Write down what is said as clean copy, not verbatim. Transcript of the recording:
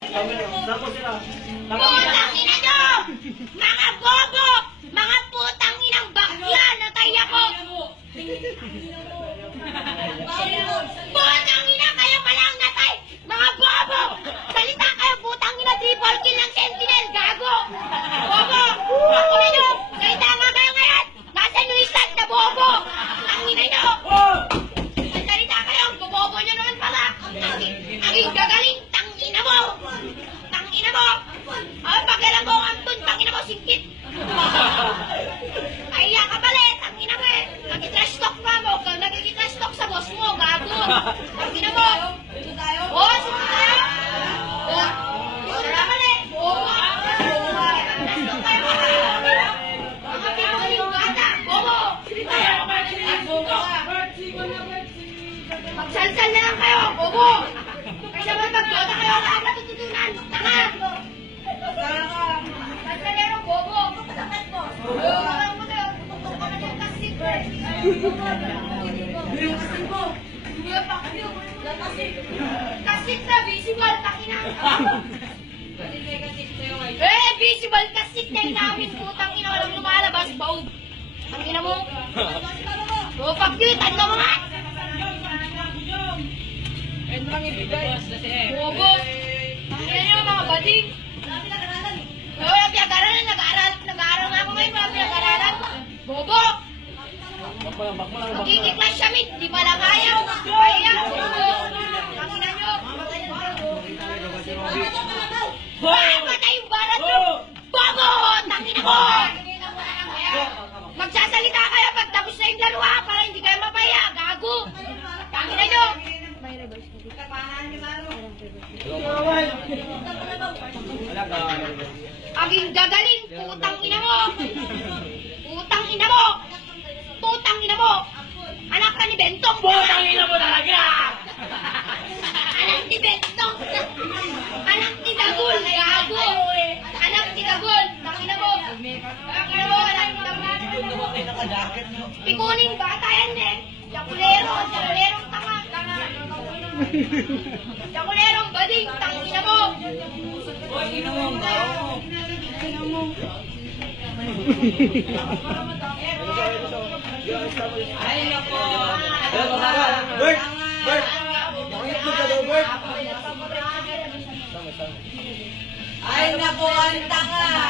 Putang ina nyo! Mga bobo! Mga putang inang bakla! Natay ako! Putang ina! Kayo pala ang natay! Mga bobo! Salita kayo! Putang ina! Triple kill ng Sentinel! Gago! Bobo! Ang ina nyo! Salita nga kayo ngayon! Nasa New Zealand na bobo! Ang ina nyo! Salita kayo! Bobobo nyo naman pala! Ang gagaling! Tangina mo! Tangina mo! Ay, pakialam mo, Anton! Tangina mo, singkit! Kaya ka pala eh! Tangina mo eh! Nag-trash talk pa mo! Nag-trash talk sa boss mo! Gago! Tangina mo! Sumunod tayo? Oo, sumunod tayo! Oo! Sumunod na pala eh! Oo! Nag-trash talk tayo mga mga pinuling bata! Bobo! Magsalsal na lang kayo! Bobo! Kaya naman magdota kayo wala ang natututunan! Tanga! Salsalero, bobo! Sakit mo! Alam mo na, tutok ka na yung kasip! Yung kasip mo! Yung pakyo! Kasip na, visible! Takina! Visible kasip na inamin! Putang ina, walang lumalabas! Baog! Ang ina mo! O, pakyo! Tanda mo nga! Ano lang ibigay? Bobo! Ang ina nyo, mga bading! Oo, pinag-aralan, nag-aaral nga ako ngayon, mga pinag-aralan. Bobo! Magkikiklas siya, mit, di pala kaya. Kaya, bobo! Ang ina nyo! Patay yung barat nyo! Bobo! Tangina ko! Magsasalita kayo pag tapos na yung dalawa para hindi kayo mapaya. Gago! Tangina nyo! Aging gagaling, putang ina mo! Putang ina mo! Putang ina mo! Anak ka ni Bentong! Putang ina mo talaga! Anak ni Bentong! Anak ni Dagul! Gago! Anak ni Dagul! Tangina mo! Tangina mo! Anak ni Dagul! Pikuning bata yan eh! Jakulero! Jakulerong tanga! Jakulerong bading! Tangina mo! Hoy, ina mo ang bao! Ay, nako! Bert! Bert! Nakikita ka daw, Bert! Ay, nako, ang tanga!